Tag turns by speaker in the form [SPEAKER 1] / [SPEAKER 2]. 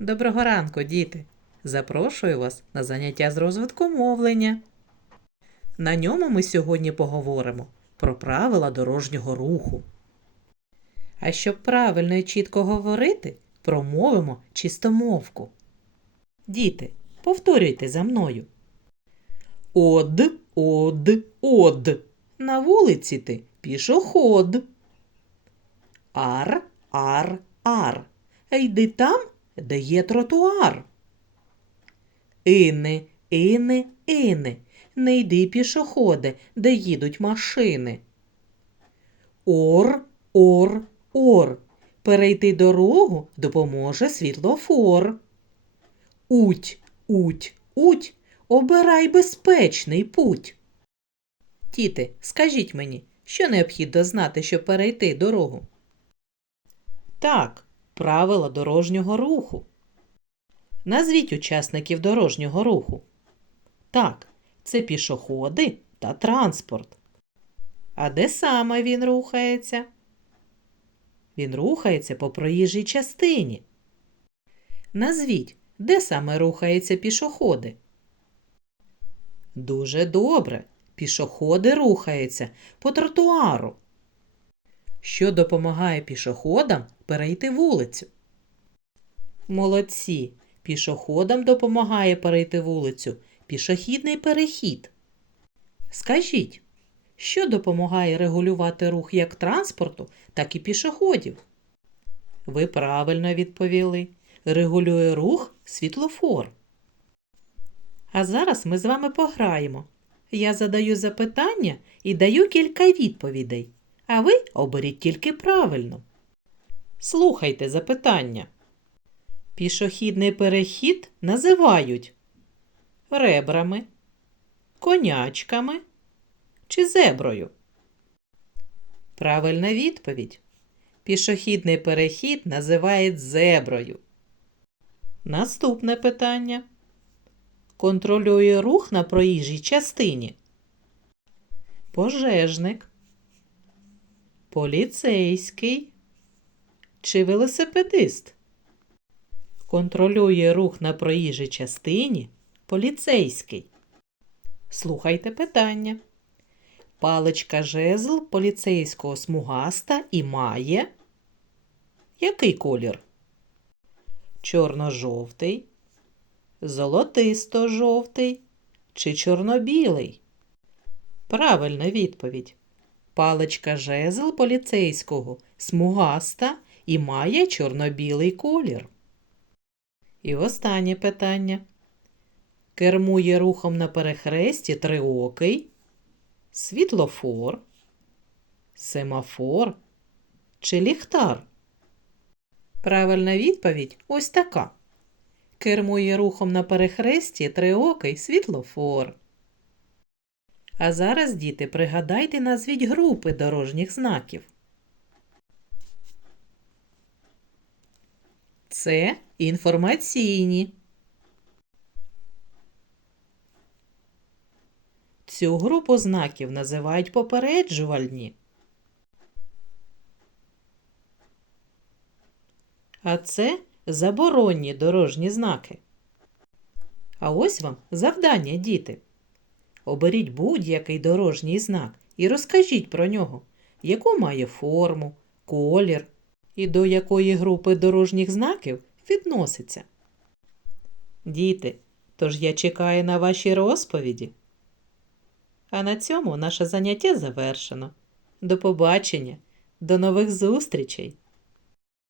[SPEAKER 1] Доброго ранку, діти! Запрошую вас на заняття з розвитку мовлення. На ньому ми сьогодні поговоримо про правила дорожнього руху. А щоб правильно і чітко говорити, промовимо чистомовку. Діти, повторюйте за мною. Од, од, од. На вулиці ти пішоход. Ар, ар, ар. Йди там, де є тротуар. Іни, іни, іни. Не йди пішоходи, де їдуть машини. Ор, ор, ор. Перейти дорогу допоможе світлофор. Уть, уть, уть. Обирай безпечний путь. Діти, скажіть мені, що необхідно знати, щоб перейти дорогу? Так, правила дорожнього руху. Назвіть учасників дорожнього руху. Так, це пішоходи та транспорт. А де саме він рухається? Він рухається по проїжджій частині. Назвіть, де саме рухаються пішоходи? Дуже добре. Пішоходи рухаються по тротуару. Що допомагає пішоходам перейти вулицю? Молодці. Пішоходам допомагає перейти вулицю пішохідний перехід. Скажіть, що допомагає регулювати рух як транспорту, так і пішоходів? Ви правильно відповіли. Регулює рух світлофор. А зараз ми з вами пограємо. Я задаю запитання і даю кілька відповідей, а ви оберіть тільки правильно. Слухайте запитання. Пішохідний перехід називають ребрами, конячками чи зеброю. Правильна відповідь. Пішохідний перехід називають зеброю. Наступне питання. Контролює рух на проїжджій частині. Пожежник, поліцейський чи велосипедист. Контролює рух на проїжджій частині поліцейський. Слухайте питання. Паличка жезл поліцейського смугаста і має який колір? Чорно-жовтий, золотисто-жовтий чи чорно-білий? Правильна відповідь. Паличка жезл поліцейського смугаста і має чорно-білий колір. І останнє питання. Кермує рухом на перехресті триокий, світлофор, семафор чи ліхтар? Правильна відповідь ось така. Кермує рухом на перехресті триокий світлофор. А зараз, діти, пригадайте назвіть групи дорожніх знаків. Це інформаційні. Цю групу знаків називають попереджувальні. А це заборонні дорожні знаки. А ось вам завдання, діти. Оберіть будь-який дорожній знак і розкажіть про нього, яку має форму, колір і до якої групи дорожніх знаків відноситься. Діти, тож я чекаю на ваші розповіді. А на цьому наше заняття завершено. До побачення, до нових зустрічей!